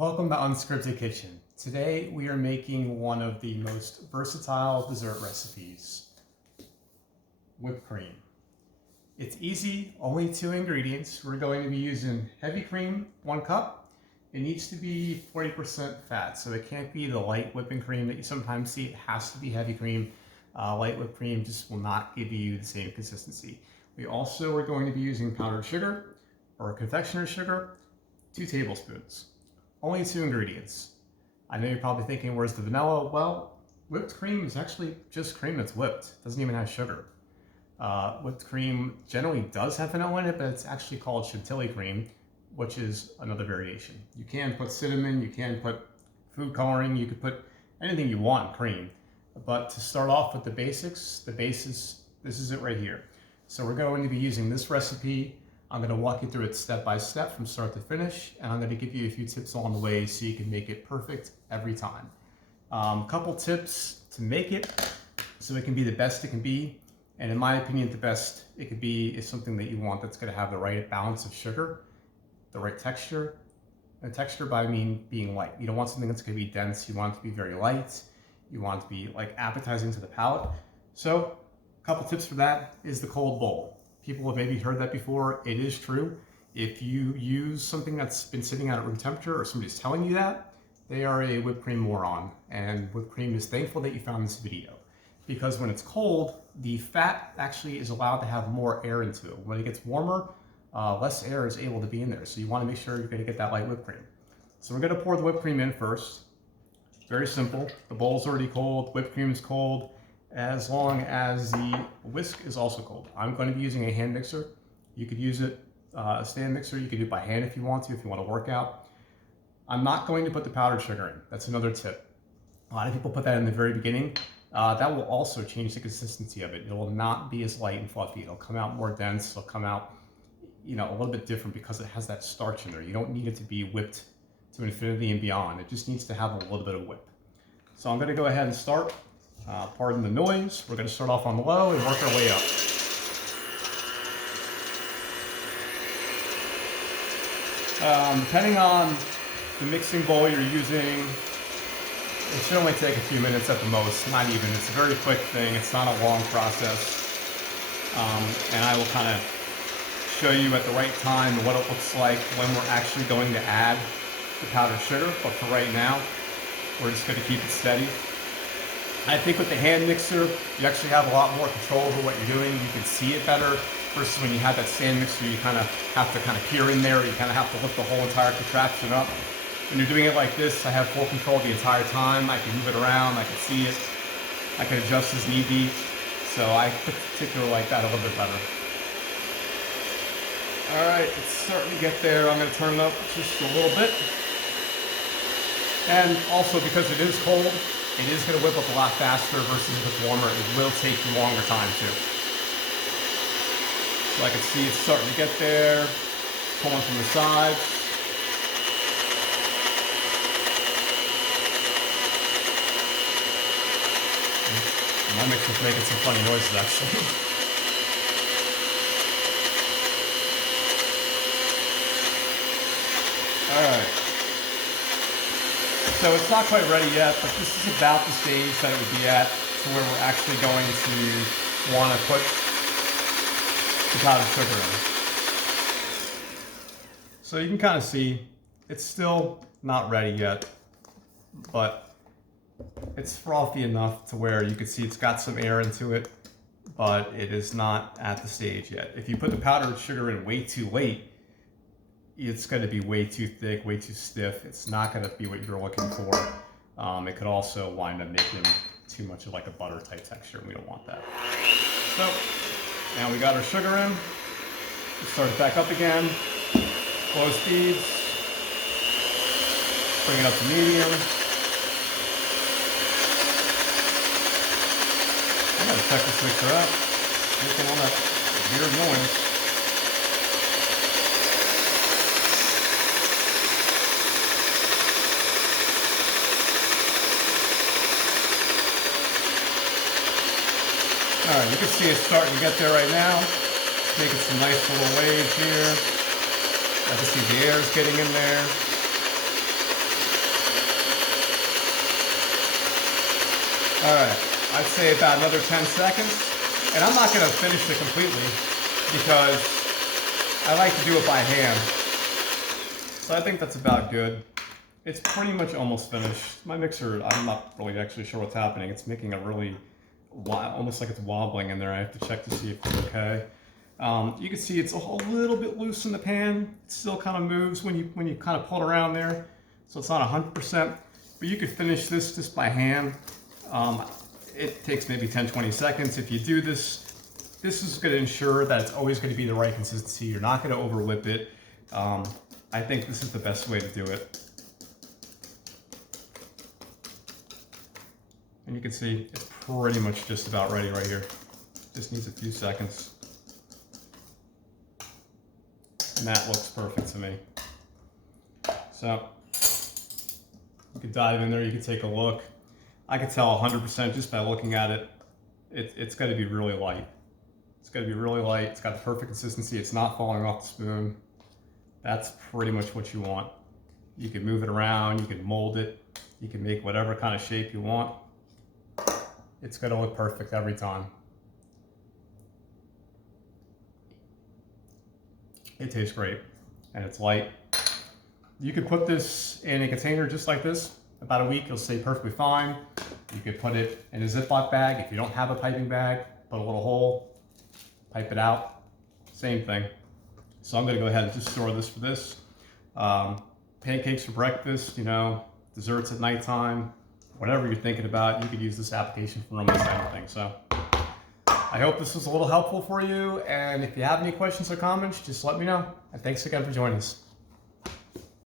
Welcome to Unscripted Kitchen. Today we are making one of the most versatile dessert recipes, whipped cream. It's easy, only 2 ingredients. We're going to be using heavy cream, 1 cup. It needs to be 40% fat, so it can't be the light whipping cream that you sometimes see. It has to be heavy cream. Light whipped cream just will not give you the same consistency. We also are going to be using powdered sugar or confectioner's sugar, 2 tablespoons. Only 2 ingredients. I know you're probably thinking, where's the vanilla? Well, whipped cream is actually just cream that's whipped. It doesn't even have sugar. Whipped cream generally does have vanilla in it, but it's actually called chantilly cream, which is another variation. You can put cinnamon, you can put food coloring, you could put anything you want in cream. But to start off with the basis, this is it right here. So we're going to be using this recipe. I'm going to walk you through it step by step from start to finish, and I'm going to give you a few tips along the way so you can make it perfect every time. Couple tips to make it so it can be the best it can be, and in my opinion, the best it could be is something that you want that's going to have the right balance of sugar, the right texture. And texture by I mean being light. You don't want something that's going to be dense. You want it to be very light. You want it to be like appetizing to the palate. So a couple tips for that is the cold bowl. People have maybe heard that before. It is true. If you use something that's been sitting at room temperature or somebody's telling you that, they are a whipped cream moron. And whipped cream is thankful that you found this video. Because when it's cold, the fat actually is allowed to have more air into it. When it gets warmer, less air is able to be in there. So you want to make sure you're going to get that light whipped cream. So we're going to pour the whipped cream in first. Very simple. The bowl's already cold, whipped cream is cold, as long as the whisk is also cold. I'm going to be using a hand mixer. You could use it, a stand mixer. You could do it by hand if you want to work out. I'm not going to put the powdered sugar in. That's another tip. A lot of people put that in the very beginning. That will also change the consistency of it. It will not be as light and fluffy. It'll come out more dense. It'll come out, a little bit different because it has that starch in there. You don't need it to be whipped to infinity and beyond. It just needs to have a little bit of whip. So I'm going to go ahead and start. Pardon the noise. We're going to start off on the low and work our way up. Depending on the mixing bowl you're using, it should only take a few minutes at the most, not even. It's a very quick thing. It's not a long process. And I will kind of show you at the right time what it looks like when we're actually going to add the powdered sugar. But for right now, we're just going to keep it steady. I think with the hand mixer, you actually have a lot more control over what you're doing. You can see it better versus when you have that stand mixer, you kind of have to peer in there. You kind of have to lift the whole entire contraption up. When you're doing it like this, I have full control the entire time. I can move it around. I can see it. I can adjust as need be. So I particularly like that a little bit better. All right, it's starting to get there. I'm going to turn it up just a little bit. And also because it is cold, it is going to whip up a lot faster versus if it's warmer. It will take you longer time too. So I can see it's starting to get there. Pulling from the sides. My mixer's making some funny noises actually. All right. So it's not quite ready yet, but this is about the stage that it would be at to where we're actually going to want to put the powdered sugar in. So you can kind of see it's still not ready yet, but it's frothy enough to where you can see it's got some air into it, but it is not at the stage yet. If you put the powdered sugar in way too late, it's going to be way too thick, way too stiff. It's not going to be what you're looking for. It could also wind up making too much of like a butter type texture, and we don't want that. So now we got our sugar in. Let's start it back up again. Slow speeds. Bring it up to medium. I gotta check this mixer out. Making all that weird noise. All right, you can see it's starting to get there right now. Making some nice little waves here. I can see the air is getting in there. All right, I'd say about another 10 seconds. And I'm not gonna finish it completely because I like to do it by hand. So I think that's about good. It's pretty much almost finished. My mixer, I'm not really actually sure what's happening. It's making a really, almost like it's wobbling in there. I have to check to see if it's okay. You can see it's a little bit loose in the pan. It still kind of moves when you kind of pull it around there. So it's not 100%, but you could finish this just by hand. It takes maybe 10-20 seconds. If you do this, this is going to ensure that it's always going to be the right consistency. You're not going to over whip it. I think this is the best way to do it. And you can see it's pretty much just about ready right here. Just needs a few seconds. And that looks perfect to me. So you can dive in there, you can take a look. I can tell 100% just by looking at it, it's got to be really light. It's got to be really light. It's got the perfect consistency. It's not falling off the spoon. That's pretty much what you want. You can move it around, you can mold it, you can make whatever kind of shape you want. It's going to look perfect every time. It tastes great and it's light. You could put this in a container just like this. About a week, it'll stay perfectly fine. You could put it in a Ziploc bag. If you don't have a piping bag, put a little hole, pipe it out, same thing. So I'm gonna go ahead and just store this for this. Pancakes for breakfast, you know, desserts at nighttime, whatever you're thinking about, you could use this application for almost anything. So I hope this was a little helpful for you. And if you have any questions or comments, just let me know. And thanks again for joining us.